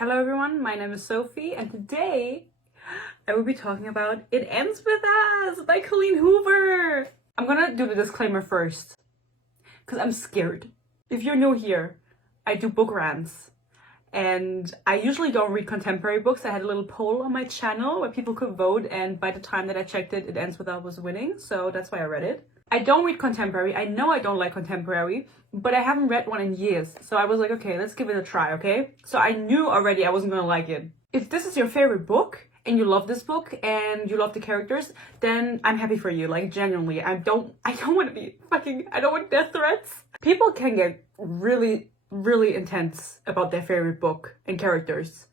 Hello everyone, my name is Sophie and today I will be talking about It Ends With Us by Colleen Hoover. I'm gonna do the disclaimer first because I'm scared. If you're new here, I do book rants and I usually don't read contemporary books. I had a little poll on my channel where people could vote, and by the time that I checked it, It Ends With Us was winning, so that's why I read it. I don't read contemporary. I know I don't like contemporary, but I haven't read one in years. So I was like, okay, let's give it a try, okay? So I knew already I wasn't gonna like it. If this is your favorite book and you love this book and you love the characters, then I'm happy for you. Like, genuinely, I don't want to be I don't want death threats. People can get really, really intense about their favorite book and characters.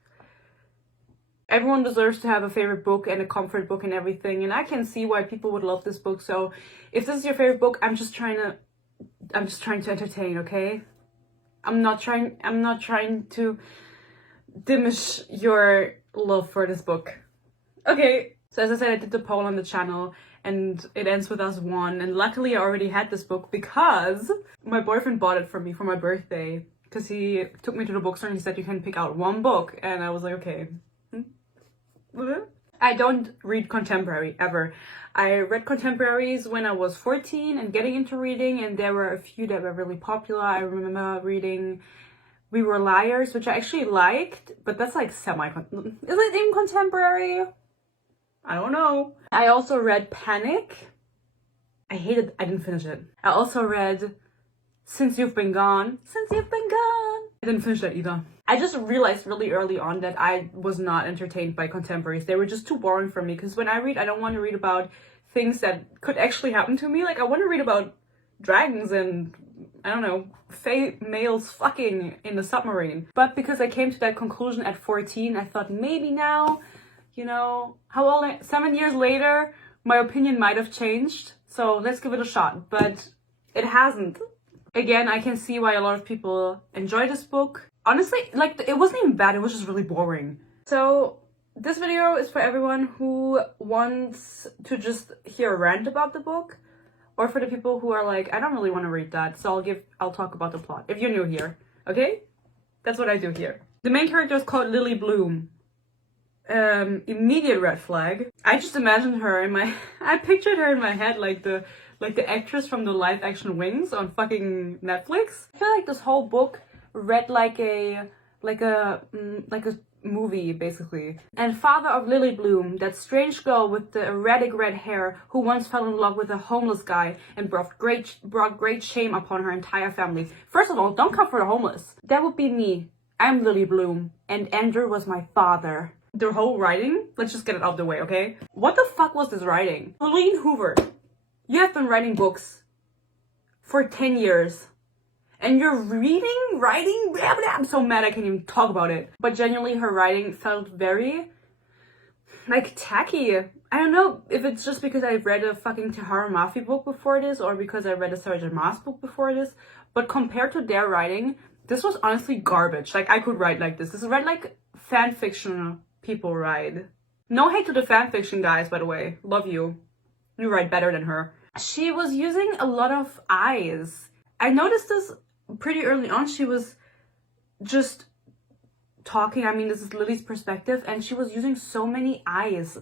Everyone deserves to have a favorite book and a comfort book and everything, and I can see why people would love this book. So if this is your favorite book, I'm just trying to entertain, okay? I'm not trying to diminish your love for this book. Okay, so as I said, I did the poll on the channel and It Ends With Us won, and luckily I already had this book because my boyfriend bought it for me for my birthday, because he took me to the bookstore and he said you can pick out one book, and I was like, okay. I don't read contemporary ever. I read contemporaries when I was 14 and getting into reading, and there were a few that were really popular. I remember reading We Were Liars, which I actually liked, but that's like is it even contemporary? I don't know. I also read Panic. I didn't finish it. I also read Since You've Been Gone. I didn't finish that either. I just realized really early on that I was not entertained by contemporaries. They were just too boring for me, because when I read, I don't want to read about things that could actually happen to me. Like, I want to read about dragons and, I don't know, males fucking in the submarine. But because I came to that conclusion at 14, I thought maybe now, you know, 7 years later, my opinion might have changed. So let's give it a shot. But it hasn't. Again, I can see why a lot of people enjoy this book. Honestly, like, it wasn't even bad, it was just really boring. So this video is for everyone who wants to just hear a rant about the book, or for the people who are like, I don't really want to read that, so I'll talk about the plot. If you're new here, okay? That's what I do here. The main character is called Lily Bloom. Immediate red flag. I just imagined her I pictured her in my head like the actress from the live action Wings on fucking Netflix. I feel like this whole book read like a movie, basically. And father of Lily Bloom, that strange girl with the erratic red hair who once fell in love with a homeless guy and brought great shame upon her entire family. First of all, don't come for the homeless. That would be me. I'm Lily Bloom, and Andrew was my father. The whole writing, let's just get it out of the way, okay? What the fuck was this writing? Colleen Hoover, you have been writing books for 10 years. And you're writing, blah, blah. I'm so mad I can't even talk about it. But genuinely, her writing felt very, like, tacky. I don't know if it's just because I read a fucking Tahara Mafi book before this, or because I read a Sarah J. Maas book before this. But compared to their writing, this was honestly garbage. Like, I could write like this. This is read like fan fiction people write. No hate to the fan fiction guys, by the way. Love you. You write better than her. She was using a lot of eyes. I noticed this pretty early on. She was just talking. I mean, this is Lily's perspective, and she was using so many eyes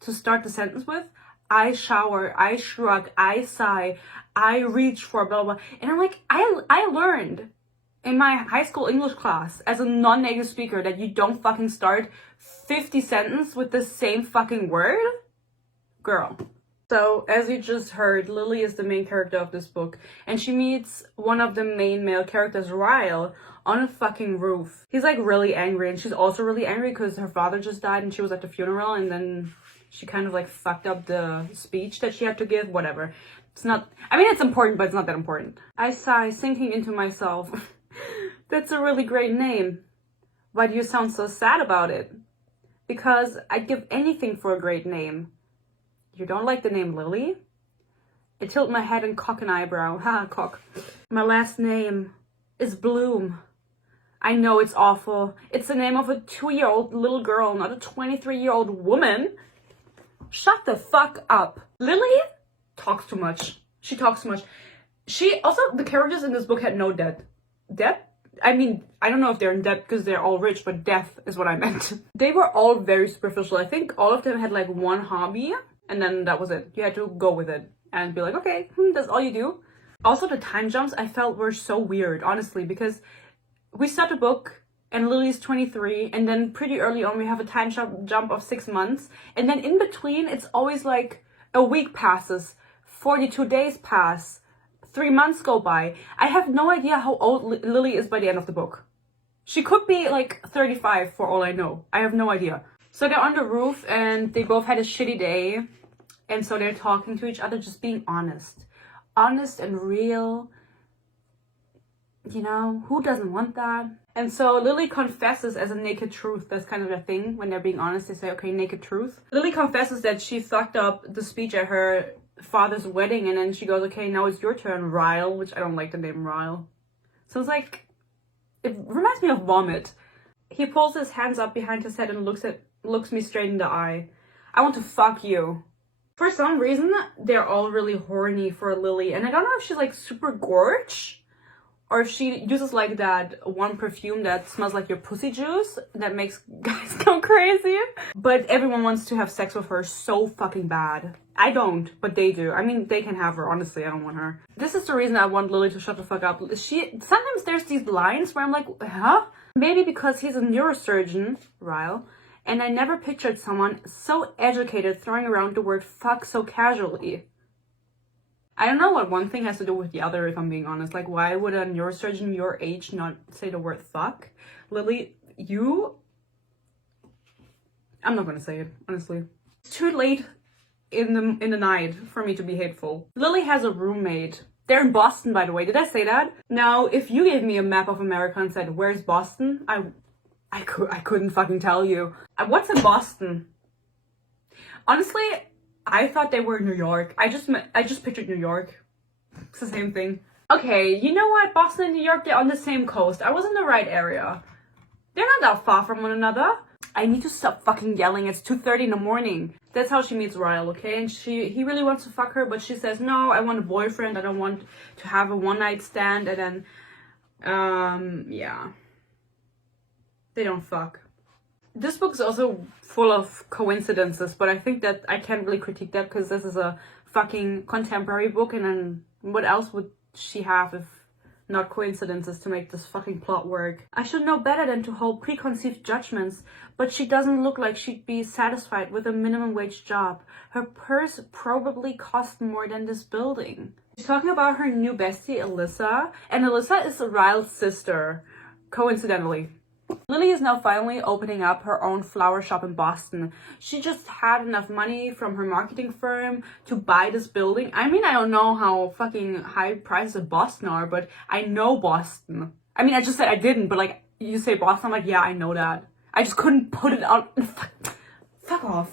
to start the sentence with. I shower, I shrug, I sigh, I reach for, blah, blah. And I'm like, I learned in my high school English class as a non-native speaker that you don't fucking start 50 sentences with the same fucking word. Girl. So, as you just heard, Lily is the main character of this book, and she meets one of the main male characters, Ryle, on a fucking roof. He's like really angry, and she's also really angry because her father just died and she was at the funeral, and then she kind of like fucked up the speech that she had to give. Whatever. It's not, I mean, it's important, but it's not that important. I sigh, sinking into myself. That's a really great name. Why do you sound so sad about it? Because I'd give anything for a great name. You don't like the name Lily? I tilt my head and cock an eyebrow. Ha, cock. My last name is Bloom. I know it's awful. It's the name of a 2-year-old little girl, not a 23-year-old woman. Shut the fuck up. Lily talks too much. She talks too much. The characters in this book had no depth. Depth? I mean, I don't know if they're in debt because they're all rich, but death is what I meant. They were all very superficial. I think all of them had like one hobby and then that was it. You had to go with it and be like, okay, that's all you do. Also, the time jumps I felt were so weird, honestly, because we start the book and Lily's 23 and then pretty early on we have a time jump of 6 months. And then in between, it's always like a week passes, 42 days pass, 3 months go by. I have no idea how old Lily is by the end of the book. She could be like 35 for all I know. I have no idea. So they're on the roof and they both had a shitty day. And so they're talking to each other, just being honest. Honest and real. You know, who doesn't want that? And so Lily confesses as a naked truth. That's kind of a thing. When they're being honest, they say, okay, naked truth. Lily confesses that she fucked up the speech at her father's wedding, and then she goes, okay, now it's your turn, Ryle, which I don't like the name Ryle. So it's like, it reminds me of vomit. He pulls his hands up behind his head and looks me straight in the eye. I want to fuck you. For some reason, they're all really horny for Lily, and I don't know if she's like super gorge, or if she uses like that one perfume that smells like your pussy juice that makes guys go crazy. But everyone wants to have sex with her so fucking bad. I don't, but they do. I mean, they can have her. Honestly, I don't want her. This is the reason I want Lily to shut the fuck up. Sometimes there's these lines where I'm like, huh? Maybe because he's a neurosurgeon, Ryle, and I never pictured someone so educated throwing around the word fuck so casually. I don't know what one thing has to do with the other, if I'm being honest. Like, why would a neurosurgeon your age not say the word fuck? Lily, I'm not gonna say it, honestly. It's too late in the night for me to be hateful. Lily has a roommate. They're in Boston, by the way. Did I say that? Now, if you gave me a map of America and said, where's Boston? I couldn't fucking tell you. What's in Boston? Honestly, I thought they were in New York. I just pictured New York. It's the same thing. Okay, you know what? Boston and New York, they're on the same coast. I was in the right area. They're not that far from one another. I need to stop fucking yelling. It's 2:30 in the morning. That's how she meets Ryle, okay? And he really wants to fuck her, but she says, no, I want a boyfriend. I don't want to have a one-night stand. And then, yeah. They don't fuck. This book is also full of coincidences, but I think that I can't really critique that because this is a fucking contemporary book, and then what else would she have if not coincidences to make this fucking plot work? I should know better than to hold preconceived judgments, but she doesn't look like she'd be satisfied with a minimum wage job. Her purse probably cost more than this building. She's talking about her new bestie, Alyssa, and Alyssa is Ryle's sister, coincidentally. Lily is now finally opening up her own flower shop in Boston. She just had enough money from her marketing firm to buy this building. I mean, I don't know how fucking high prices of Boston are, but I know Boston. I mean, I just said I didn't, but like, you say Boston, I'm like, yeah, I know that. I just couldn't put it out. Fuck off.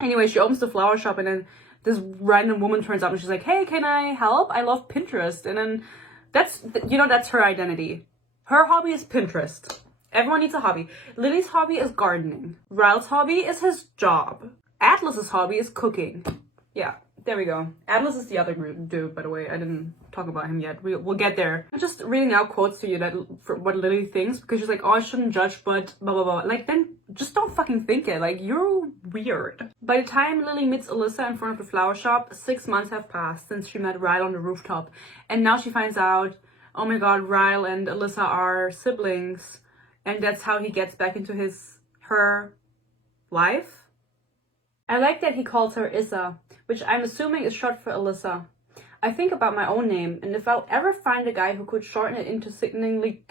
Anyway, she opens the flower shop and then this random woman turns up and she's like, hey, can I help? I love Pinterest. And then that's her identity. Her hobby is Pinterest. Everyone needs a hobby. Lily's hobby is gardening. Ryle's hobby is his job. Atlas's hobby is cooking. Yeah, there we go. Atlas is the other dude, by the way. I didn't talk about him yet. We'll get there. I'm just reading out quotes to you for what Lily thinks, because she's like, oh, I shouldn't judge, but blah, blah, blah. Like, then just don't fucking think it. Like, you're weird. By the time Lily meets Alyssa in front of the flower shop, 6 months have passed since she met Ryle on the rooftop. And now she finds out, oh my god, Ryle and Alyssa are siblings, and that's how he gets back into her life. I like that he calls her Issa, which I'm assuming is short for Alyssa. I think about my own name, and if I'll ever find a guy who could shorten it into a sickeningly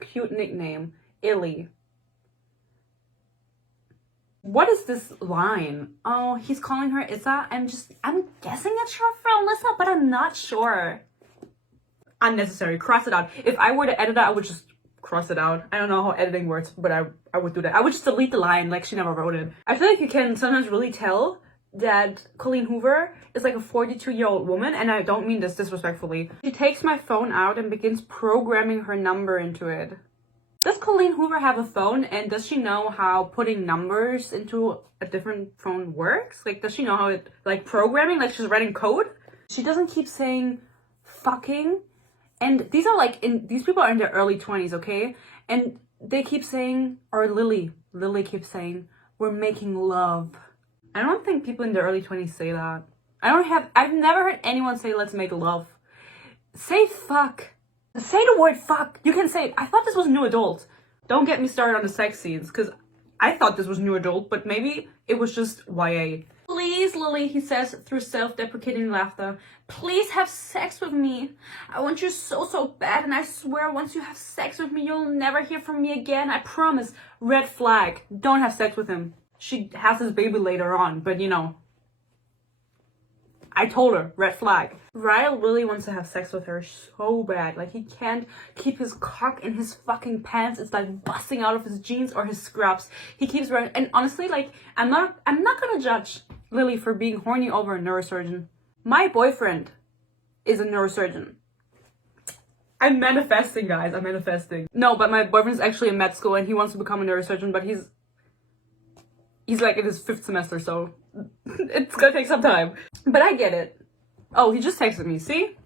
cute nickname, Illy. What is this line? Oh, he's calling her Issa. I'm guessing it's short for Alyssa, but I'm not sure. Unnecessary. Cross it out. If I were to edit it, I would just cross it out. I don't know how editing works, but I would do that. I would just delete the line like she never wrote it. I feel like you can sometimes really tell that Colleen Hoover is like a 42-year-old woman, and I don't mean this disrespectfully. She takes my phone out and begins programming her number into it. Does Colleen Hoover have a phone, and does she know how putting numbers into a different phone works? Like, does she know how it, like, programming, like she's writing code? She doesn't keep saying fucking And these people are in their early 20s, okay? And they keep saying, or Lily keeps saying, we're making love. I don't think people in their early 20s say that. I've never heard anyone say let's make love. Say fuck. Say the word fuck. You can say it. I thought this was new adult. Don't get me started on the sex scenes, because I thought this was new adult, but maybe it was just YA. Please, Lily, he says through self-deprecating laughter. Please have sex with me. I want you so bad, and I swear once you have sex with me, you'll never hear from me again. I promise. Red flag. Don't have sex with him. She has his baby later on, but you know. I told her, red flag. Ryle really wants to have sex with her so bad. Like, he can't keep his cock in his fucking pants. It's like busting out of his jeans or his scrubs. He keeps wearing, and honestly, like, I'm not gonna judge Lily for being horny over a neurosurgeon. My boyfriend is a neurosurgeon. I'm manifesting, guys. I'm manifesting. No, but my boyfriend's actually in med school and he wants to become a neurosurgeon, but he's like in his 5th semester, so it's gonna take some time. But I get it. Oh, he just texted me. See?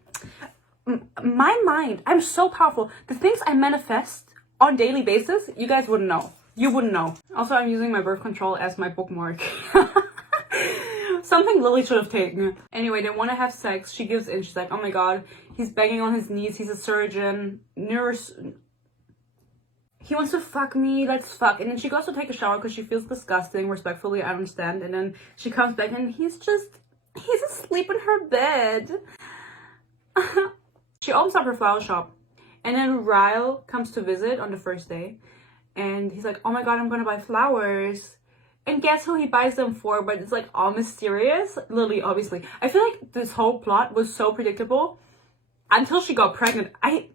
My mind, I'm so powerful. The things I manifest on daily basis, you guys wouldn't know. You wouldn't know. Also, I'm using my birth control as my bookmark. Something Lily should have taken. Anyway, they want to have sex. She gives in. She's like, oh my god, he's begging on his knees. He's a surgeon. He wants to fuck me, let's fuck. And then she goes to take a shower because she feels disgusting. Respectfully, I understand. And then she comes back and he's asleep in her bed. She opens up her flower shop. And then Ryle comes to visit on the first day. And he's like, oh my god, I'm gonna buy flowers. And guess who he buys them for? But it's like all mysterious. Lily, obviously. I feel like this whole plot was so predictable until she got pregnant. I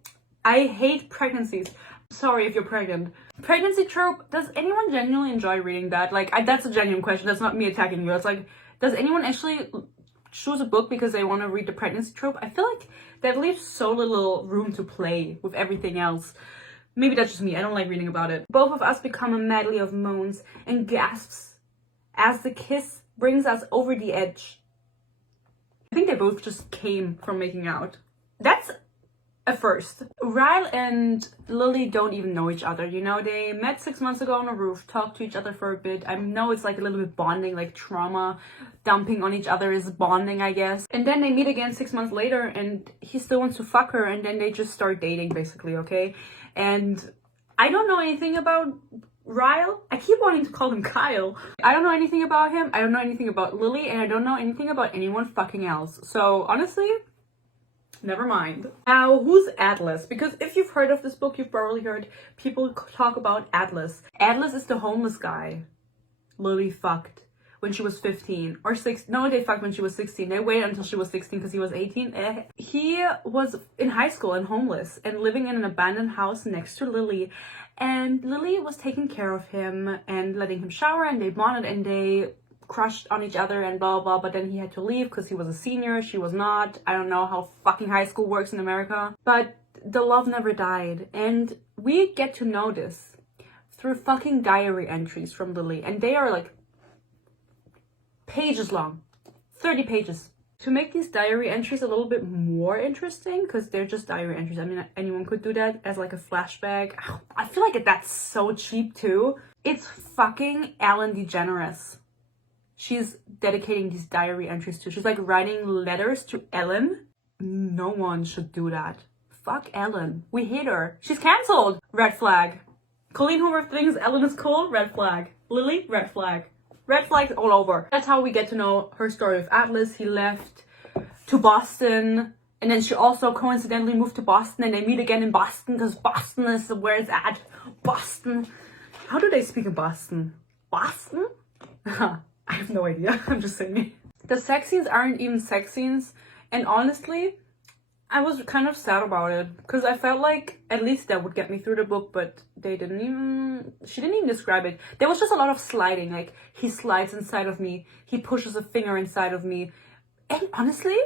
hate pregnancies. Sorry if you're pregnant. Pregnancy trope, does anyone genuinely enjoy reading that? Like, that's a genuine question. That's not me attacking you. It's like, does anyone actually choose a book because they want to read the pregnancy trope? I feel like that leaves so little room to play with everything else. Maybe that's just me. I don't like reading about it. Both of us become a medley of moans and gasps as the kiss brings us over the edge. I think they both just came from making out. That's a first. Ryle and Lily don't even know each other, you know? They met 6 months ago on a roof, talked to each other for a bit. I know it's like a little bit bonding, like trauma dumping on each other is bonding, I guess. And then they meet again 6 months later and he still wants to fuck her, and then they just start dating basically, okay? And I don't know anything about Ryle. I keep wanting to call him Kyle. I don't know anything about him. I don't know anything about Lily, and I don't know anything about anyone fucking else. So honestly, never mind. Now, who's Atlas? Because if you've heard of this book, you've probably heard people talk about Atlas. Atlas is the homeless guy Lily fucked when she was 15 or 6. No, they fucked when she was 16. They waited until she was 16 because he was 18. He was in high school and homeless and living in an abandoned house next to Lily. And Lily was taking care of him and letting him shower, and they bonded and they crushed on each other and blah blah, but then he had to leave because he was a senior, she was not. I don't know how fucking high school works in America, but the love never died. And we get to know this through fucking diary entries from Lily, and they are like pages long, 30 pages. To make these diary entries a little bit more interesting, because they're just diary entries, I mean, anyone could do that as like a flashback. I feel like that's so cheap too. It's fucking Ellen DeGeneres she's dedicating these diary entries to. She's like writing letters to Ellen. No one should do that. Fuck Ellen. We hate her. She's cancelled. Red flag. Colleen Hoover thinks Ellen is cool. Red flag. Lily. Red flag. Red flags all over. That's how we get to know her story with Atlas. He left to Boston, and then she also coincidentally moved to Boston, and they meet again in Boston because Boston is where it's at. Boston. How do they speak in Boston? Boston? I have no idea. I'm just saying. The sex scenes aren't even sex scenes, and honestly, I was kind of sad about it because I felt like at least that would get me through the book, but she didn't even describe it. There was just a lot of sliding, like he slides inside of me, he pushes a finger inside of me, and honestly,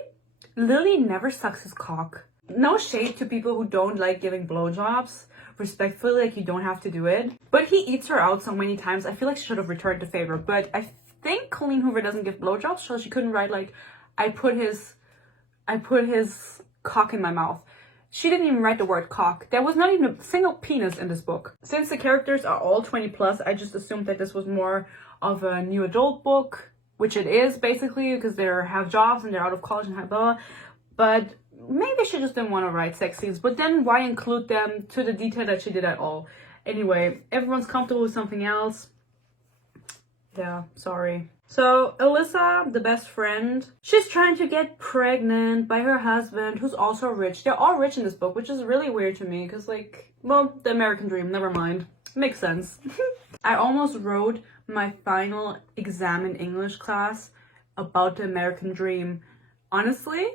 Lily never sucks his cock. No shade to people who don't like giving blowjobs. Respectfully, like, you don't have to do it, but he eats her out so many times. I feel like she should have returned the favor, but I think Colleen Hoover doesn't give blowjobs, so she couldn't write like I put his cock in my mouth. She didn't even write the word cock. There was not even a single penis in this book. Since the characters are all 20 plus, I just assumed that this was more of a new adult book, which it is basically, because they have jobs and they're out of college and blah, blah. But maybe she just didn't want to write sex scenes. But then why include them to the detail that she did at all? Anyway, everyone's comfortable with something else. Yeah, sorry. So Alyssa, the best friend, she's trying to get pregnant by her husband, who's also rich. They're all rich in this book, which is really weird to me, because like, well, the American dream, never mind. Makes sense. I almost wrote my final exam in English class about the American dream. Honestly,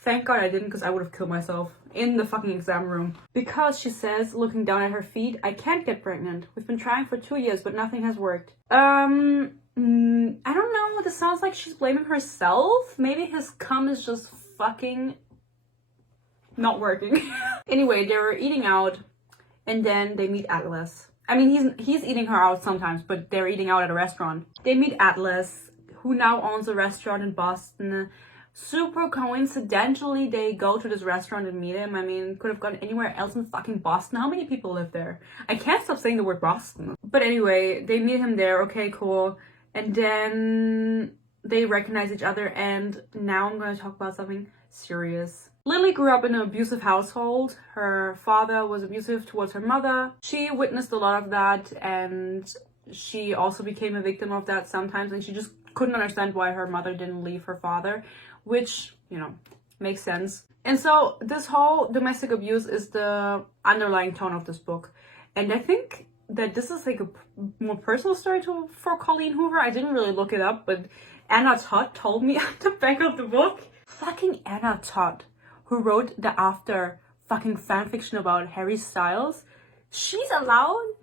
thank God I didn't, because I would have killed myself in the fucking exam room. Because she says, looking down at her feet, I can't get pregnant. We've been trying for 2 years, but nothing has worked. I don't know. This sounds like she's blaming herself. Maybe his cum is just fucking not working. Anyway, they were eating out, and then they meet Atlas. I mean, he's eating her out sometimes, but they're eating out at a restaurant. They meet Atlas, who now owns a restaurant in Boston. Super coincidentally, they go to this restaurant and meet him. I mean, could have gone anywhere else in fucking Boston. How many people live there? I can't stop saying the word Boston. But anyway, they meet him there. Okay, cool. And then they recognize each other, and now I'm going to talk about something serious. Lily grew up in an abusive household. Her father was abusive towards her mother. She witnessed a lot of that, and she also became a victim of that sometimes, and she just couldn't understand why her mother didn't leave her father, which, you know, makes sense. And so this whole domestic abuse is the underlying tone of this book. And I think that this is like a more personal story for Colleen Hoover. I didn't really look it up, but Anna Todd told me at the back of the book. Fucking Anna Todd, who wrote the after fucking fanfiction about Harry Styles, she's allowed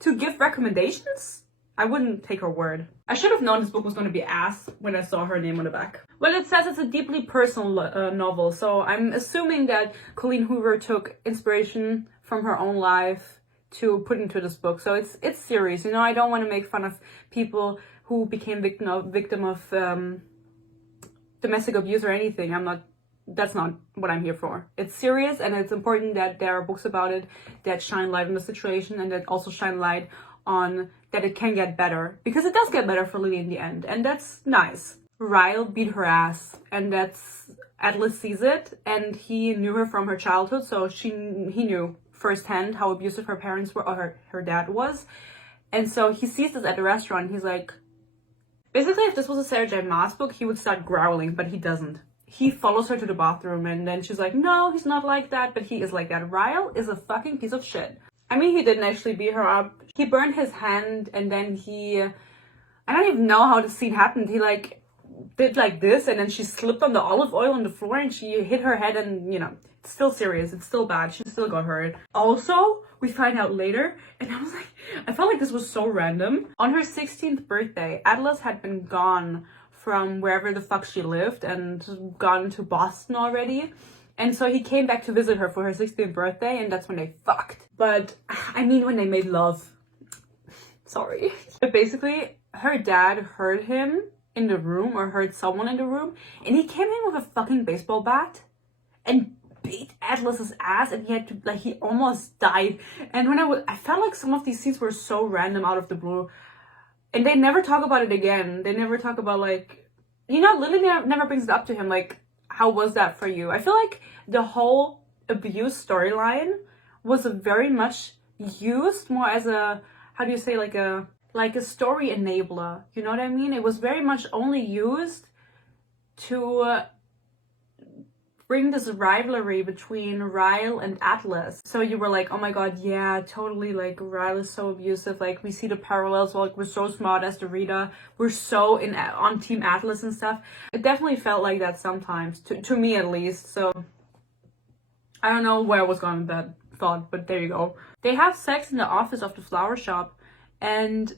to give recommendations? I wouldn't take her word. I should have known this book was going to be ass when I saw her name on the back. Well, it says it's a deeply personal novel, so I'm assuming that Colleen Hoover took inspiration from her own life to put into this book. So it's serious, you know. I don't want to make fun of people who became victim of domestic abuse or anything. That's not what I'm here for. It's serious, and it's important that there are books about it that shine light on the situation, and that also shine light on that it can get better, because it does get better for Lily in the end, and that's nice. Ryle beat her ass, and that's Atlas sees it, and he knew her from her childhood, so he knew firsthand how abusive her parents were, or her dad was, and so he sees this at the restaurant. He's like, basically, if this was a Sarah J. Maas book, he would start growling, but he doesn't. He follows her to the bathroom, and then she's like, no, he's not like that, but he is like that. Ryle is a fucking piece of shit. I mean, he didn't actually beat her up. He burned his hand, and then I don't even know how the scene happened. He like did like this, and then she slipped on the olive oil on the floor, and she hit her head, and you know, it's still serious. It's still bad. She still got hurt. Also, we find out later, and I was like, I felt like this was so random. On her 16th birthday, Atlas had been gone from wherever the fuck she lived and gone to Boston already. And so he came back to visit her for her 16th birthday, and that's when they fucked. But, I mean, when they made love. Sorry. But basically, her dad heard him in the room, or heard someone in the room, and he came in with a fucking baseball bat and beat Atlas's ass, and he had to, like, he almost died. And when I felt like some of these scenes were so random out of the blue. And they never talk about it again. They never talk about, like, you know, Lily never brings it up to him, like, how was that for you? I feel like the whole abuse storyline was very much used more as a, how do you say, like a story enabler. You know what I mean? It was very much only used to bring this rivalry between Ryle and Atlas. So you were like, oh my god, yeah, totally, like, Ryle is so abusive, like, we see the parallels, like, we're so smart as the reader, we're so on Team Atlas and stuff. It definitely felt like that sometimes, to me at least, so I don't know where I was going with that thought, but there you go. They have sex in the office of the flower shop, and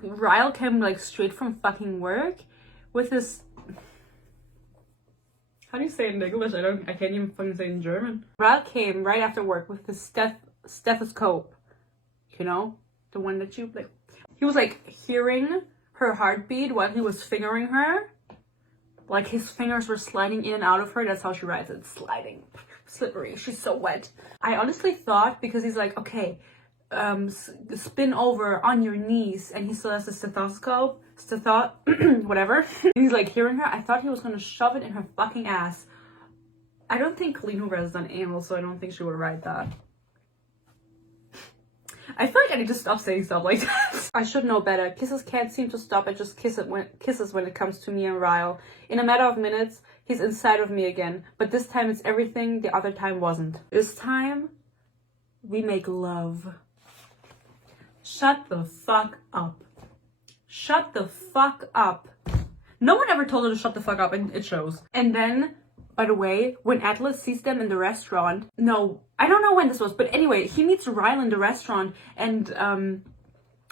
Ryle came, like, straight from fucking work with this, how do you say it in English? I can't even fucking say it in German. Ryle came right after work with his stethoscope. You know? The one that you, like... He was, like, hearing her heartbeat while he was fingering her. Like, his fingers were sliding in and out of her. That's how she writes it. Sliding. slippery. She's so wet. I honestly thought, because he's like, okay, spin over on your knees, and he still has the stethoscope, whatever. And he's like hearing her. I thought he was gonna shove it in her fucking ass. I don't think Colleen Hoover has done anal, so I don't think she would write that. I feel like I need to stop saying stuff like that. I should know better. Kisses can't seem to stop at just kisses when it comes to me and Ryle. In a matter of minutes, he's inside of me again. But this time it's everything the other time wasn't. This time, we make love. Shut the fuck up. Shut the fuck up. No one ever told her to shut the fuck up, and it shows. And then, by the way, when Atlas sees them in the restaurant, no, I don't know when this was, but anyway, he meets Ryle in the restaurant and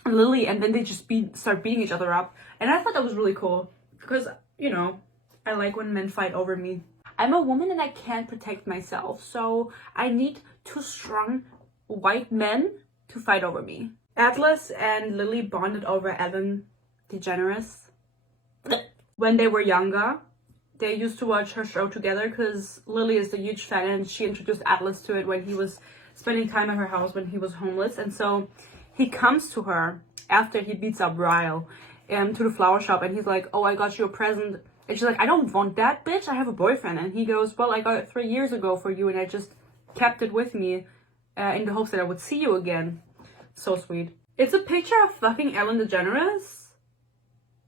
Lily, and then they just start beating each other up. And I thought that was really cool because, you know, I like when men fight over me. I'm a woman and I can't protect myself, so I need two strong white men to fight over me. Atlas and Lily bonded over Ellen DeGeneres. When they were younger, they used to watch her show together because Lily is a huge fan and she introduced Atlas to it when he was spending time at her house when he was homeless. And so he comes to her after he beats up Ryle to the flower shop, and he's like, oh, I got you a present. And she's like, I don't want that, bitch. I have a boyfriend. And he goes, well, I got it 3 years ago for you and I just kept it with me in the hopes that I would see you again. So sweet. It's a picture of fucking Ellen DeGeneres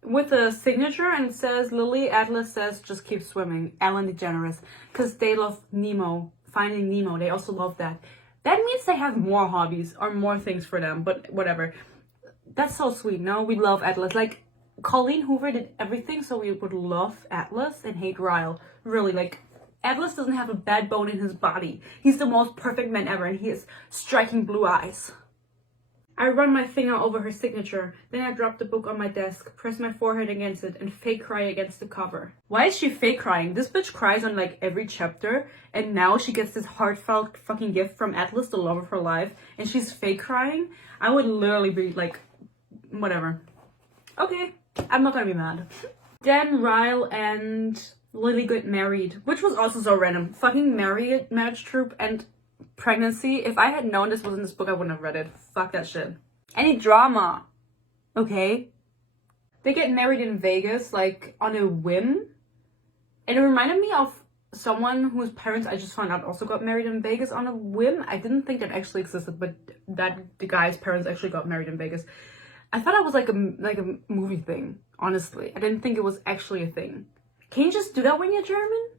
with a signature, and it says Lily. Atlas says just keep swimming. Ellen DeGeneres, because they love Nemo, Finding Nemo. They also love that. That means they have more hobbies or more things for them, but whatever. That's so sweet. No, we love Atlas. Like, Colleen Hoover did everything so we would love Atlas and hate Ryle. Really, like, Atlas doesn't have a bad bone in his body. He's the most perfect man ever, and he has striking blue eyes. I run my finger over her signature, then I drop the book on my desk, press my forehead against it, and fake cry against the cover. Why is she fake crying? This bitch cries on like every chapter, and now she gets this heartfelt fucking gift from Atlas, the love of her life, and she's fake crying? I would literally be like, whatever. Okay, I'm not gonna be mad. Then Ryle and Lily get married, which was also so random. Fucking marriage troop and pregnancy. If I had known this was in this book, I wouldn't have read it. Fuck that shit. Any drama. Okay. They get married in Vegas, like, on a whim. And it reminded me of someone whose parents I just found out also got married in Vegas on a whim. I didn't think that actually existed, but that the guy's parents actually got married in Vegas. I thought it was like a movie thing, honestly. I didn't think it was actually a thing. Can you just do that when you're German?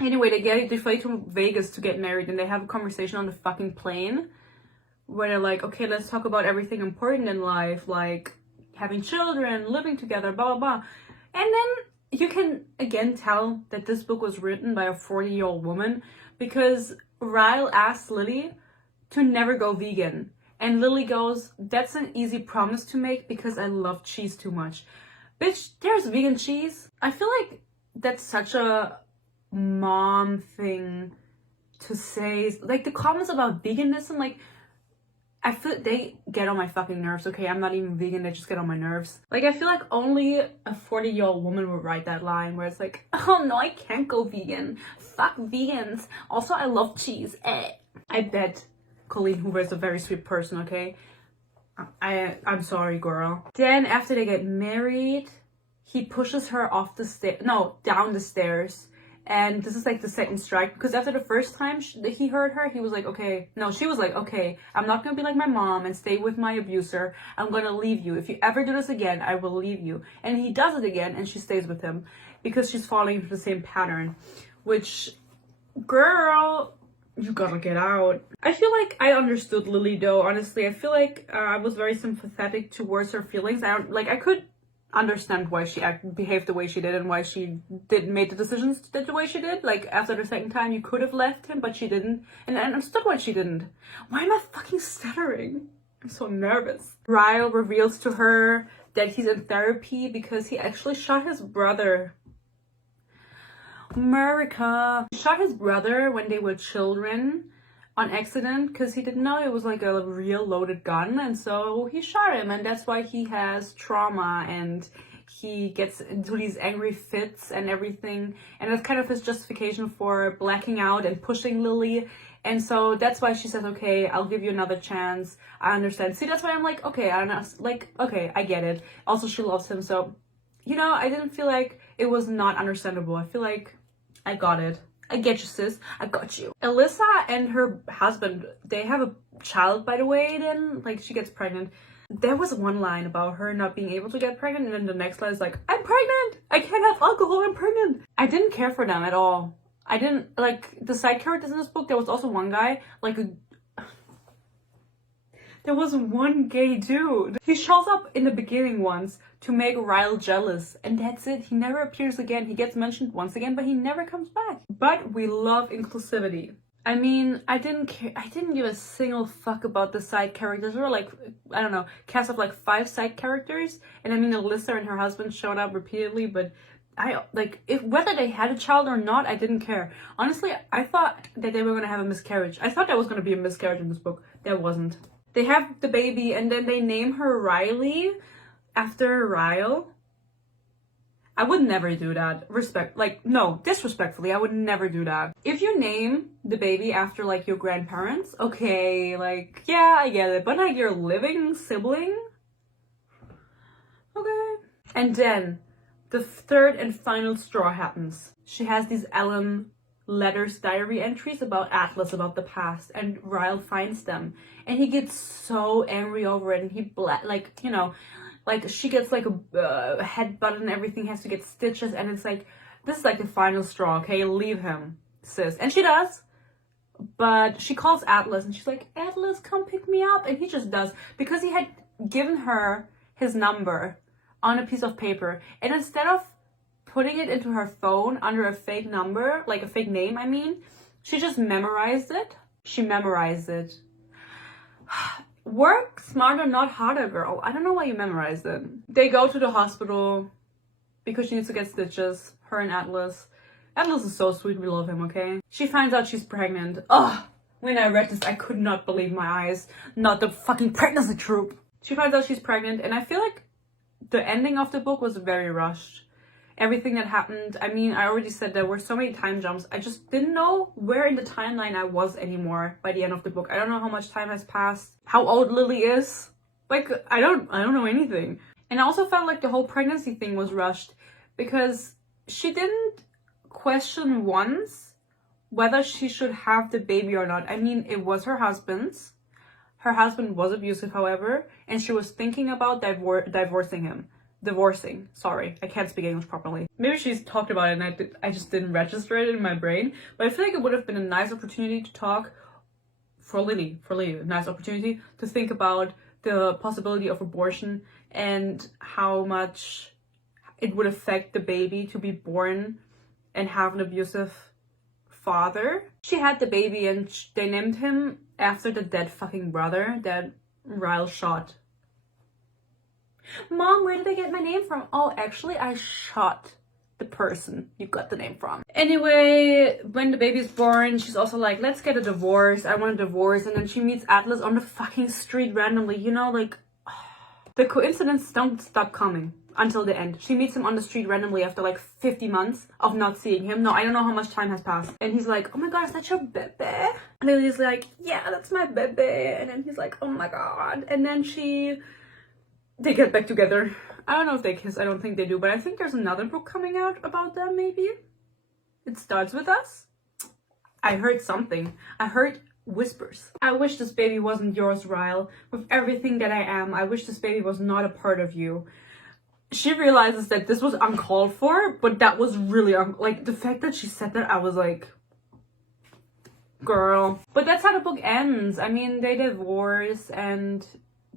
Anyway, they fly to Vegas to get married, and they have a conversation on the fucking plane where they're like, okay, let's talk about everything important in life, like having children, living together, blah, blah, blah. And then you can again tell that this book was written by a 40-year-old woman, because Ryle asks Lily to never go vegan. And Lily goes, that's an easy promise to make because I love cheese too much. Bitch, there's vegan cheese. I feel like that's such a mom thing to say. Like, the comments about veganism, like, I feel they get on my fucking nerves. Okay, I'm not even vegan, they just get on my nerves. Like, I feel like only a 40-year-old woman would write that line where it's like, oh no, I can't go vegan. Fuck vegans. Also, I love cheese. I bet Colleen Hoover is a very sweet person, okay? I'm sorry, girl. Then after they get married, he pushes her off the down the stairs. And this is like the second strike, because after the first time he heard her, he was like, okay, no, she was like, okay, I'm not gonna be like my mom and stay with my abuser. I'm gonna leave you. If you ever do this again, I will leave you. And he does it again, and she stays with him because she's falling into the same pattern, which, girl, you gotta get out. I feel like I understood Lily though, honestly. I feel like I was very sympathetic towards her feelings. I could understand why she behaved the way she did and why she made the decisions the way she did. Like, after the second time, you could have left him, but she didn't. And I understood why she didn't. Why am I fucking stuttering? I'm so nervous. Ryle reveals to her that he's in therapy because he actually shot his brother. America. He shot his brother when they were children on accident because he didn't know it was like a real loaded gun, and so he shot him, and that's why he has trauma, and he gets into these angry fits and everything, and that's kind of his justification for blacking out and pushing Lily. And so that's why she says, okay, I'll give you another chance. I understand. See, that's why I'm like, okay, I don't know, like, okay, I get it. Also, she loves him, so, you know, I didn't feel like it was not understandable. I feel like I got it. I get you, sis. I got you. Alyssa and her husband, they have a child, by the way, then, like, she gets pregnant. There was one line about her not being able to get pregnant, and then the next line is like, I'm pregnant! I can't have alcohol, I'm pregnant! I didn't care for them at all. I didn't, like, the side characters in this book, there was also one guy, like, there was one gay dude. He shows up in the beginning once to make Ryle jealous, and that's it. He never appears again. He gets mentioned once again, but he never comes back. But we love inclusivity. I mean, I didn't care. I didn't give a single fuck about the side characters. There were like, I don't know, cast of like 5 side characters, and I mean, Alyssa and her husband showed up repeatedly, but I, like, if whether they had a child or not, I didn't care. Honestly, I thought that they were going to have a miscarriage. I thought there was going to be a miscarriage in this book. There wasn't. They have the baby, and then they name her Riley after Ryle. I would never do that. No, disrespectfully, I would never do that. If you name the baby after, like, your grandparents, okay, like, yeah, I get it. But, like, your living sibling? Okay. And then the third and final straw happens. She has these Ellen letters, diary entries about Atlas, about the past, and Ryle finds them. And he gets so angry over it, and he, like, you know, like, she gets, like, a headbutt and everything has to get stitches, and it's like, this is, like, the final straw, okay? Leave him, sis. And she does. But she calls Atlas, and she's like, Atlas, come pick me up. And he just does. Because he had given her his number on a piece of paper. And instead of putting it into her phone under a fake number, like a fake name, I mean, she just memorized it. She memorized it. Work smarter, not harder, girl. I don't know why you memorized it. They go to the hospital because she needs to get stitches. Her and Atlas. Atlas is so sweet. We love him, okay? She finds out she's pregnant. Ugh. When I read this, I could not believe my eyes. Not the fucking pregnancy troop. She finds out she's pregnant, and I feel like the ending of the book was very rushed. Everything that happened, I mean, I already said there were so many time jumps. I just didn't know where in the timeline I was anymore by the end of the book. I don't know how much time has passed, how old Lily is. Like, I don't know anything. And I also felt like the whole pregnancy thing was rushed because she didn't question once whether she should have the baby or not. I mean, it was her husband's. Her husband was abusive, however, and she was thinking about divorcing. Sorry, I can't speak English properly. Maybe she's talked about it and I just didn't register it in my brain. But I feel like it would have been a nice opportunity to talk for Lily, a nice opportunity to think about the possibility of abortion and how much it would affect the baby to be born and have an abusive father. She had the baby and they named him after the dead fucking brother that Ryle shot. Mom, where did I get my name from? Oh, actually, I shot the person you got the name from. Anyway, when the baby's born, she's also like, let's get a divorce. I want a divorce. And then she meets Atlas on the fucking street randomly. You know, like, the coincidences don't stop coming until the end. She meets him on the street randomly after like 50 months of not seeing him. No, I don't know how much time has passed. And he's like, oh my god, is that your bebe? And Lily's like, yeah, that's my bebe. And then he's like, oh my god. And then they get back together. I don't know if they kiss. I don't think they do. But I think there's another book coming out about them, maybe. It starts with us. I heard something. I heard whispers. I wish this baby wasn't yours, Ryle. With everything that I am, I wish this baby was not a part of you. She realizes that this was uncalled for, but that was really, like, the fact that she said that, I was like, girl. But that's how the book ends. I mean, they divorce and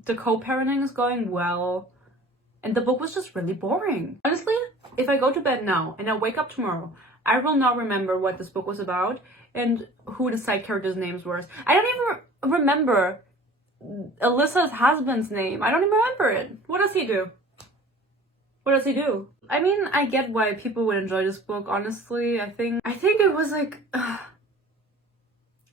the co-parenting is going well, and the book was just really boring. Honestly, if I go to bed now and I wake up tomorrow, I will not remember what this book was about and who the side characters' names were. I don't even remember Alyssa's husband's name. I don't even remember it. What does he do? What does he do? I mean, I get why people would enjoy this book, honestly. I think it was like...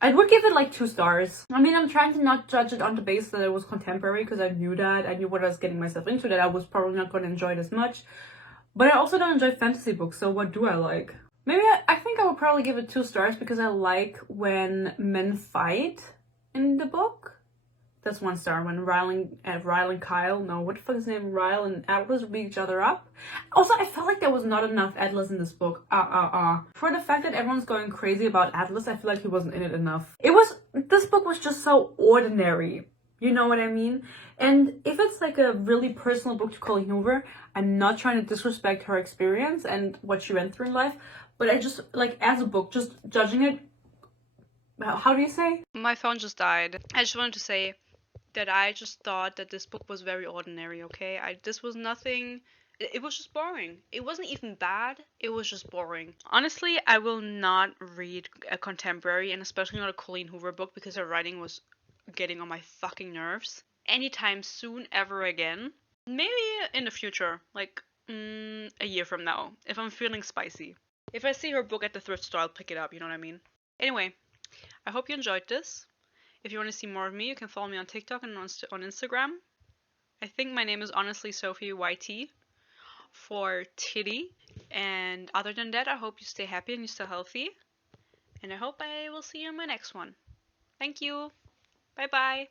I would give it like 2 stars. I mean, I'm trying to not judge it on the basis that it was contemporary because I knew that. I knew what I was getting myself into, that I was probably not going to enjoy it as much. But I also don't enjoy fantasy books, so what do I like? Maybe I think I would probably give it 2 stars because I like when men fight in the book. That's 1 star. When Ryle and Kyle, no, what the fuck is his name? Ryle and Atlas beat each other up. Also, I felt like there was not enough Atlas in this book. For the fact that everyone's going crazy about Atlas, I feel like he wasn't in it enough. This book was just so ordinary. You know what I mean? And if it's like a really personal book to Colleen Hoover, I'm not trying to disrespect her experience and what she went through in life, but I just, like, as a book, just judging it, how do you say? My phone just died. I just wanted to say that I just thought that this book was very ordinary, okay? This was nothing. It was just boring. It wasn't even bad. It was just boring. Honestly, I will not read a contemporary, and especially not a Colleen Hoover book, because her writing was getting on my fucking nerves anytime soon ever again. Maybe in the future, like a year from now, if I'm feeling spicy. If I see her book at the thrift store, I'll pick it up, you know what I mean? Anyway, I hope you enjoyed this. If you want to see more of me, you can follow me on TikTok and on Instagram. I think my name is honestly Sophie YT for Titty. And other than that, I hope you stay happy and you stay healthy. And I hope I will see you in my next one. Thank you. Bye bye.